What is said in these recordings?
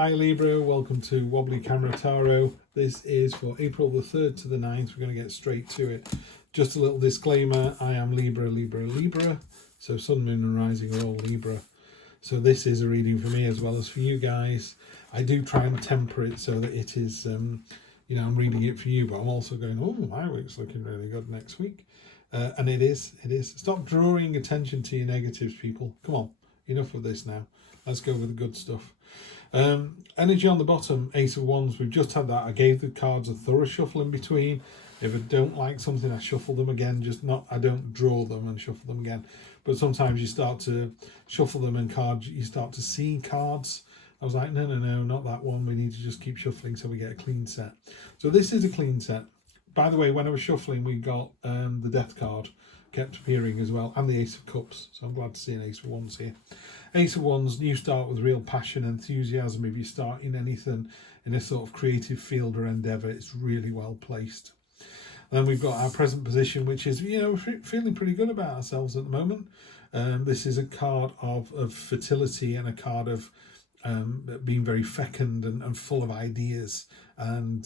Hi Libra, welcome to Wobbly Camera Tarot. This is for April the 3rd to the 9th. We're going to get straight to it. Just a little disclaimer, I am Libra, so Sun, Moon and Rising are all Libra. So this is a reading for me as well as for you guys. I do try and temper it so that it is, I'm reading it for you, but I'm also going, oh, my week's looking really good next week. And it is. Stop drawing attention to your negatives, people. Come on, enough of this now. Let's go with the good stuff. Energy on the bottom, Ace of Wands. We've just had that. I gave the cards a thorough shuffle in between. If I don't like something, I shuffle them again. I don't draw them and shuffle them again. But sometimes you start to shuffle them and you start to see cards. I was like, no, not that one. We need to just keep shuffling so we get a clean set. So this is a clean set. By the way, when I was shuffling, we got the Death card kept appearing as well, and the Ace of Cups. So I'm glad to see an Ace of Wands here. Ace of Wands, you start with real passion, enthusiasm. If you start in anything in a sort of creative field or endeavour, it's really well placed. Then we've got our present position, which is, we're feeling pretty good about ourselves at the moment. This is a card of fertility and a card of being very fecund and full of ideas. And,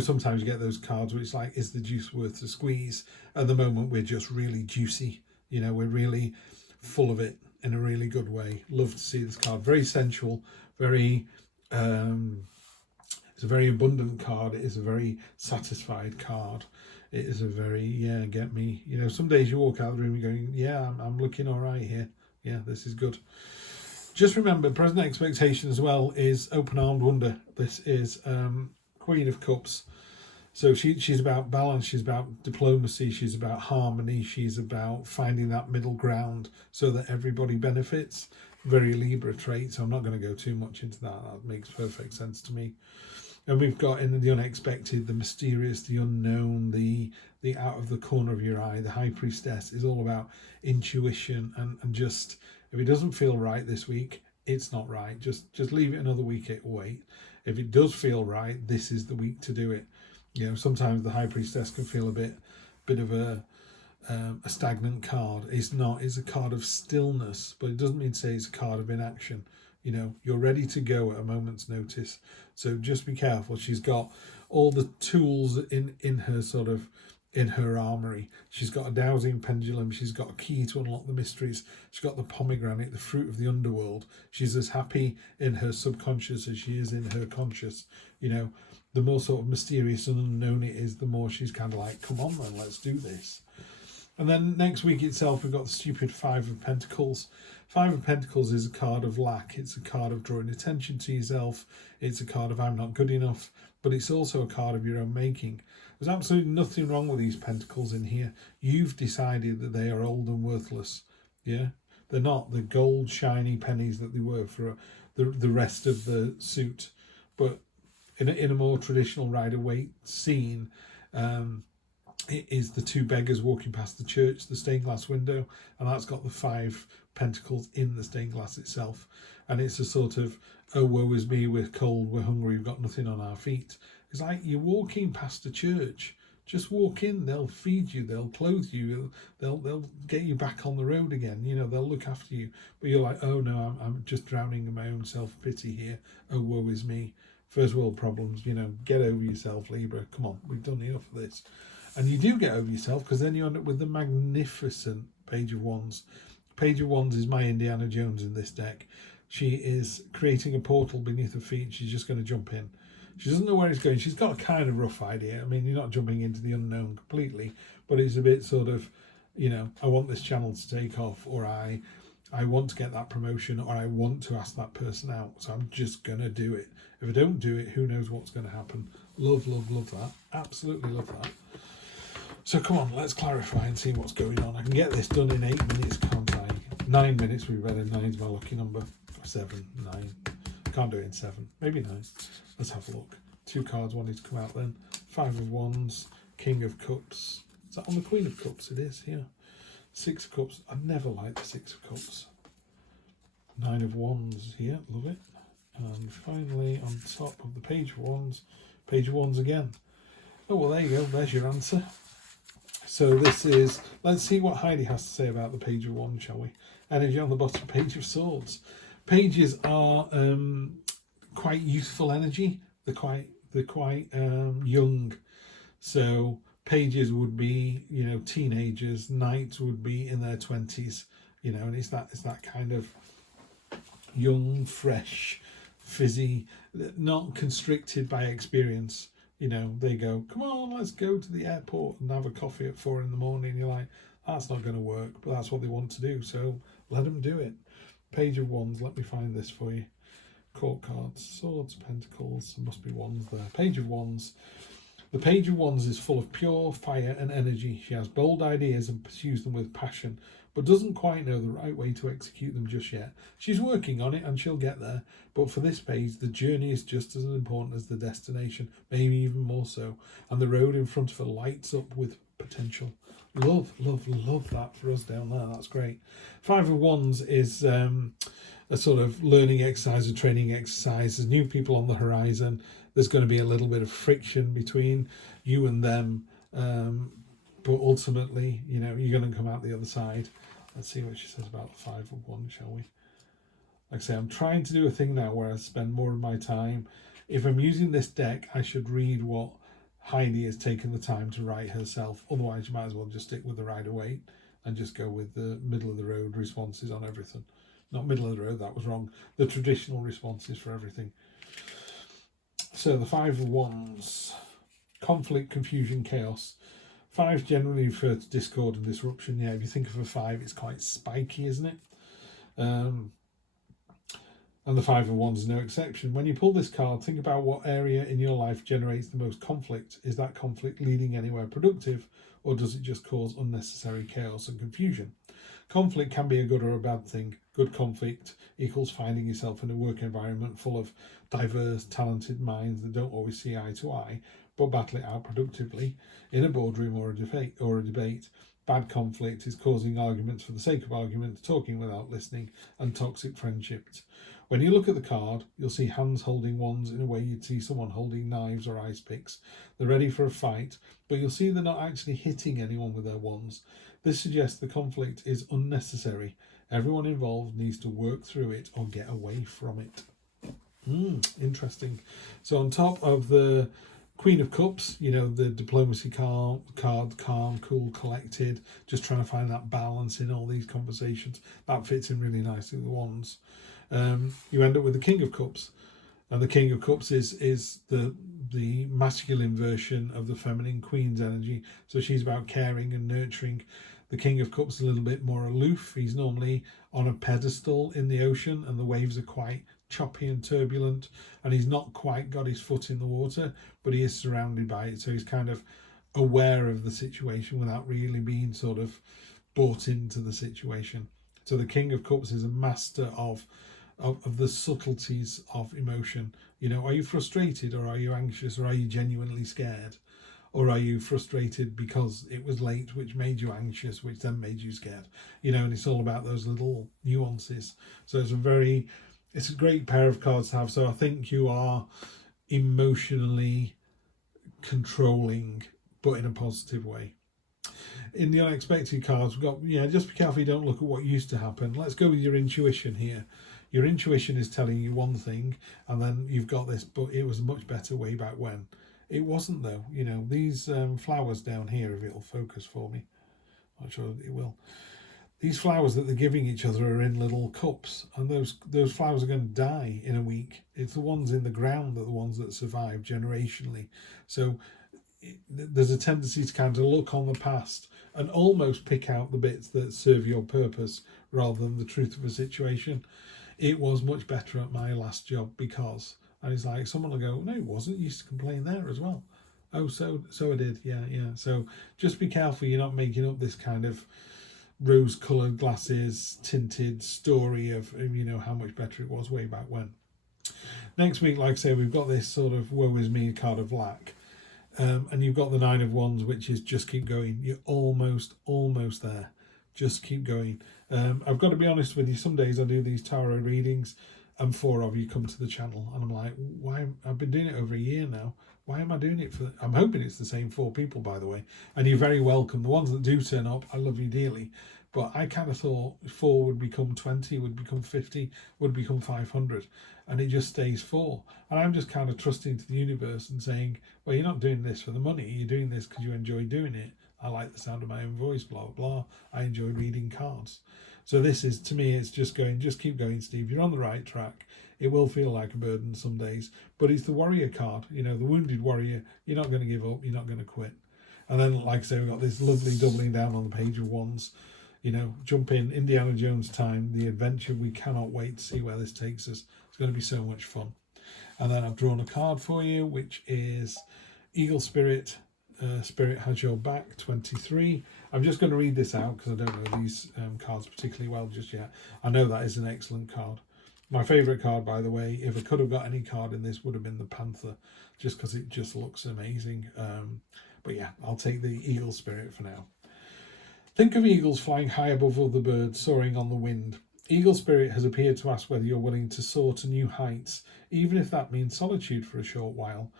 sometimes you get those cards where it's like, is the juice worth the squeeze? At the moment, we're just really juicy. We're really full of it in a really good way. Love to see this card. Very sensual, very... it's a very abundant card. It is a very satisfied card. It is a very, get me. Some days you walk out of the room, you're going, I'm looking all right here. Yeah, this is good. Just remember, present expectation as well is open-armed wonder. This is Queen of Cups. So she's about balance, she's about diplomacy, she's about harmony, she's about finding that middle ground so that everybody benefits. Very Libra trait, so I'm not going to go too much into that. That makes perfect sense to me. And we've got in the unexpected, the mysterious, the unknown, the out of the corner of your eye. The High Priestess is all about intuition and just, if it doesn't feel right this week, it's not right. Just leave it another week, it will wait. If it does feel right, this is the week to do it. Sometimes the High Priestess can feel a bit of a stagnant card. It's not. It's a card of stillness, but it doesn't mean to say it's a card of inaction. You're ready to go at a moment's notice. So just be careful. She's got all the tools in her armory. She's got a dowsing pendulum. She's got a key to unlock the mysteries. She's got the pomegranate, the fruit of the underworld. She's as happy in her subconscious as she is in her conscious. The more sort of mysterious and unknown it is, the more she's kind of like, come on then, let's do this. And then next week itself, we've got the stupid Five of Pentacles. Five of Pentacles is a card of lack. It's a card of drawing attention to yourself. It's a card of I'm not good enough. But it's also a card of your own making. There's absolutely nothing wrong with these pentacles in here. You've decided that they are old and worthless. Yeah? They're not the gold shiny pennies that they were for the rest of the suit. But in a more traditional Rider-Waite scene, it is the two beggars walking past the church, the stained glass window, and that's got the Five Pentacles in the stained glass itself. And it's a sort of, oh, woe is me, we're cold, we're hungry, we've got nothing on our feet. It's like you're walking past a church. Just walk in, they'll feed you, they'll clothe you, they'll get you back on the road again, they'll look after you. But you're like, oh no, I'm just drowning in my own self-pity here. Oh, woe is me. First world problems, get over yourself, Libra. Come on, we've done enough of this. And you do get over yourself because then you end up with the magnificent Page of Wands. Page of Wands is my Indiana Jones in this deck. She is creating a portal beneath her feet. She's just going to jump in. She doesn't know where it's going. She's got a kind of rough idea. I mean, you're not jumping into the unknown completely, but it's a bit sort of, I want this channel to take off, or I want to get that promotion, or I want to ask that person out. So I'm just going to do it. If I don't do it, who knows what's going to happen. Love that. Absolutely love that. So come on, let's clarify and see what's going on. I can get this done in 8 minutes, can't I? 9 minutes we've read it. 9 is my lucky number. 7, 9. Can't do it in 7. Maybe 9. Let's have a look. 2 cards wanted to come out then. 5 of Wands, King of Cups. Is that on the Queen of Cups? It is, yeah. 6 of Cups. I never liked the 6 of Cups. 9 of Wands here. Love it. And finally, on top of the Page of Wands, Page of Wands again. Oh, well, there you go. There's your answer. So this is, let's see what Heidi has to say about the Page of Wands, shall we? Energy on the bottom, Page of Swords. Pages are quite youthful energy. They're quite young. So pages would be, you know, teenagers. Knights would be in their 20s. You know, and it's that kind of young, fresh, fizzy, not constricted by experience. You know, they go, come on, let's go to the airport and have a coffee at 4 a.m. You're like, that's not going to work, but that's what they want to do. So let them do it. Page of Wands. Let me find this for you. Court cards, swords, pentacles. There must be wands there. Page of Wands. The Page of Wands is full of pure fire and energy. She has bold ideas and pursues them with passion, but doesn't quite know the right way to execute them just yet. She's working on it and she'll get there, but for this page, the journey is just as important as the destination, maybe even more so, and the road in front of her lights up with potential. Love that for us down there. That's great. Five of Wands is a sort of learning exercise, a training exercise. There's new people on the horizon. There's going to be a little bit of friction between you and them, but ultimately, you know, you're going to come out the other side. Let's see what she says about the Five of Wands, shall we? Like I say, I'm trying to do a thing now where I spend more of my time. If I'm using this deck, I should read what Heidi has taken the time to write herself. Otherwise, you might as well just stick with the Rider-Waite and just go with the middle of the road responses on everything. Not middle of the road, that was wrong. The traditional responses for everything. So the Five of Wands, conflict, confusion, chaos. Fives generally refer to discord and disruption. Yeah, if you think of a 5, it's quite spiky, isn't it? And the Five of Wands is no exception. When you pull this card, think about what area in your life generates the most conflict. Is that conflict leading anywhere productive, or does it just cause unnecessary chaos and confusion? Conflict can be a good or a bad thing. Good conflict equals finding yourself in a work environment full of diverse, talented minds that don't always see eye to eye, but battle it out productively in a boardroom or a debate. Bad conflict is causing arguments for the sake of argument, talking without listening, and toxic friendships. When you look at the card, you'll see hands holding wands in a way you'd see someone holding knives or ice picks. They're ready for a fight, but you'll see they're not actually hitting anyone with their wands. This suggests the conflict is unnecessary. Everyone involved needs to work through it or get away from it. Interesting. So on top of the Queen of Cups, you know, the diplomacy card, calm, cool, collected, just trying to find that balance in all these conversations. That fits in really nicely with the wands. You end up with the King of Cups, and the King of Cups is the masculine version of the feminine Queen's energy. So she's about caring and nurturing. The King of Cups is a little bit more aloof. He's normally on a pedestal in the ocean, and the waves are quite choppy and turbulent, and he's not quite got his foot in the water, but he is surrounded by it. So he's kind of aware of the situation without really being sort of bought into the situation. So the King of Cups is a master of the subtleties of emotion. You know, are you frustrated, or are you anxious, or are you genuinely scared? Or are you frustrated because it was late, which made you anxious, which then made you scared? You know, and it's all about those little nuances. So it's a great pair of cards to have. So I think you are emotionally controlling, but in a positive way. In the unexpected cards, we've got, just be careful you don't look at what used to happen. Let's go with your intuition here. Your intuition is telling you one thing, and then you've got this, but it was much better way back when. It wasn't though. You know, these flowers down here, if it'll focus for me. I'm sure it will. These flowers that they're giving each other are in little cups, and those flowers are going to die in a week. It's the ones in the ground that are the ones that survive generationally. So there's a tendency to kind of look on the past and almost pick out the bits that serve your purpose rather than the truth of a situation. It was much better at my last job because... And it's like, someone will go, no, it wasn't. You used to complain there as well. Oh, so I did. Yeah. So just be careful you're not making up this kind of rose-coloured glasses, tinted story of, you know, how much better it was way back when. Next week, like I say, we've got this sort of woe is me card of lack. And you've got the Nine of Wands, which is just keep going. You're almost there. Just keep going. I've got to be honest with you. Some days I do these tarot readings, and 4 of you come to the channel, and I'm like, why? I've been doing it over a year now. Why am I doing it for? I'm hoping it's the same 4 people, by the way. And you're very welcome. The ones that do turn up, I love you dearly. But I kind of thought 4 would become 20, would become 50, would become 500. and it just stays 4. And I'm just kind of trusting to the universe and saying, well, you're not doing this for the money, you're doing this because you enjoy doing it. I like the sound of my own voice, blah, blah, blah. I enjoy reading cards. So this is, to me, it's just going, just keep going, Steve. You're on the right track. It will feel like a burden some days, but it's the warrior card, the wounded warrior. You're not going to give up. You're not going to quit. And then, like I say, we've got this lovely doubling down on the Page of Wands. Jump in, Indiana Jones time, the adventure. We cannot wait to see where this takes us. It's going to be so much fun. And then I've drawn a card for you, which is Eagle Spirit. Spirit has your back, 23. I'm just going to read this out because I don't know these cards particularly well just yet. I know that is an excellent card. My favourite card, by the way, if I could have got any card in this, would have been the Panther, just because it just looks amazing. But yeah, I'll take the Eagle Spirit for now. Think of eagles flying high above other birds, soaring on the wind. Eagle Spirit has appeared to ask whether you're willing to soar to new heights, even if that means solitude for a short while.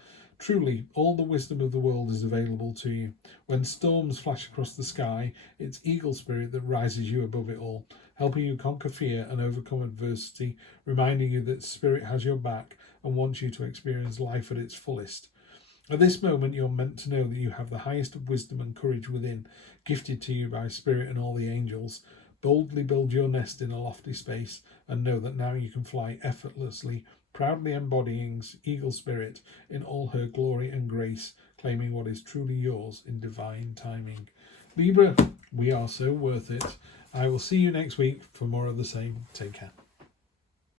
Truly, all the wisdom of the world is available to you. When storms flash across the sky, it's Eagle Spirit that rises you above it all, helping you conquer fear and overcome adversity, reminding you that Spirit has your back and wants you to experience life at its fullest. At this moment, you're meant to know that you have the highest of wisdom and courage within, gifted to you by Spirit and all the angels. Boldly build your nest in a lofty space and know that now you can fly effortlessly, proudly embodying Eagle Spirit in all her glory and grace, claiming what is truly yours in divine timing. Libra, we are so worth it. I will see you next week for more of the same. Take care.